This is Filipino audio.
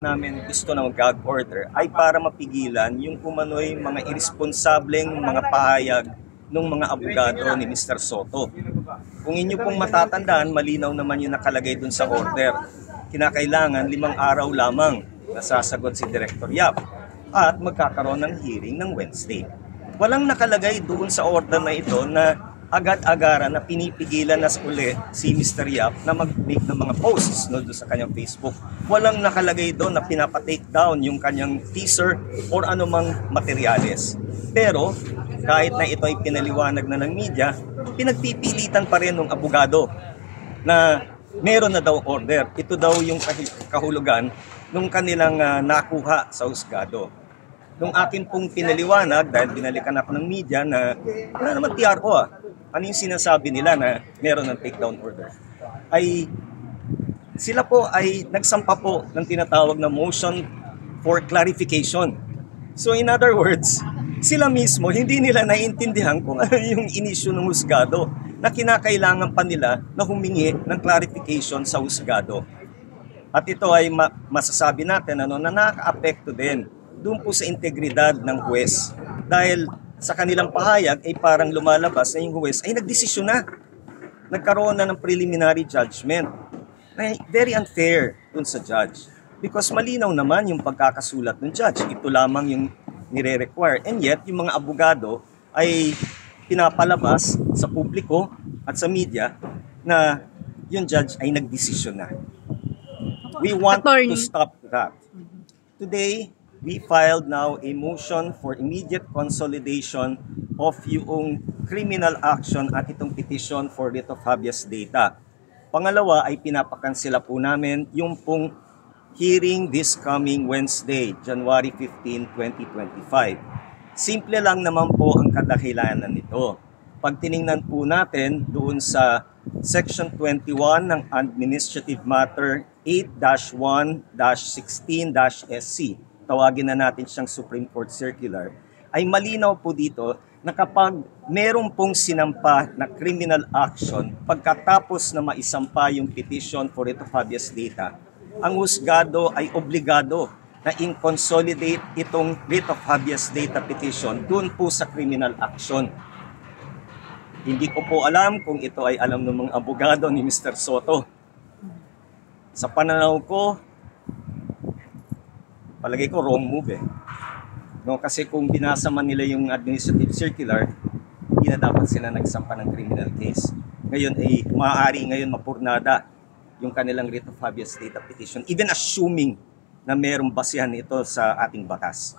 Namin gusto na mag-gag order ay para mapigilan yung umano'y mga irresponsableng mga pahayag ng mga abogado ni Mr. Soto. Kung inyo pong matatandaan, malinaw naman yung nakalagay dun sa order. Kinakailangan 5 araw lamang na sasagot si Director Yap at magkakaroon ng hearing ng Wednesday. Walang nakalagay doon sa order na ito na agad-agaran na pinipigilan na uli si Mr. Yap na mag-make ng mga posts doon sa kanyang Facebook. Walang nakalagay doon na pinapa-take down yung kanyang teaser or anumang materyales. Pero kahit na ito ay pinaliwanag na ng media, pinagpipilitan pa rin ng abogado na meron na daw order. Ito daw yung kahulugan nung kanilang nakuha sa husgado. Nung akin pong pinaliwanag, dahil binalikan ako ng media na wala naman TRO ano yung sinasabi nila na meron ng takedown order, ay sila po ay nagsampa po ng tinatawag na motion for clarification. So in other words, sila mismo hindi nila naiintindihan kung ano yung inisyu ng husgado na kinakailangan pa nila na humingi ng clarification sa husgado. At ito ay masasabi natin na nakaka-apekto din doon po sa integridad ng huwes. Dahil sa kanilang pahayag ay parang lumalabas na yung huwes ay nagdesisyon na. Nagkaroon na ng preliminary judgment. Very unfair dun sa judge. Because malinaw naman yung pagkakasulat ng judge. Ito lamang yung nire-require. And yet, yung mga abogado ay pinapalabas sa publiko at sa media na yung judge ay nagdesisyon na. We want to stop that. Today, we filed now a motion for immediate consolidation of yung criminal action at itong petition for writ of habeas data. Pangalawa ay pinapakansela po namin yung pong hearing this coming Wednesday, January 15, 2025. Simple lang naman po ang kadahilanan nito. Pag tiningnan po natin doon sa Section 21 ng Administrative Matter 8-1-16-SC, tawagin na natin siyang Supreme Court Circular, ay malinaw po dito na kapag meron pong sinampa na criminal action, pagkatapos na maisampa yung petition for writ of habeas data, ang husgado ay obligado na in-consolidate itong writ of habeas data petition doon po sa criminal action. Hindi ko po alam kung ito ay alam ng mga abogado ni Mr. Soto. Sa pananaw ko, palagay ko wrong move No, kasi kung binasa man nila yung administrative circular, hindi na dapat sila nagsampa ng criminal case. Ngayon ay maaari ngayon mapurnada yung kanilang writ of habeas data petition, even assuming na mayroong basihan ito sa ating batas.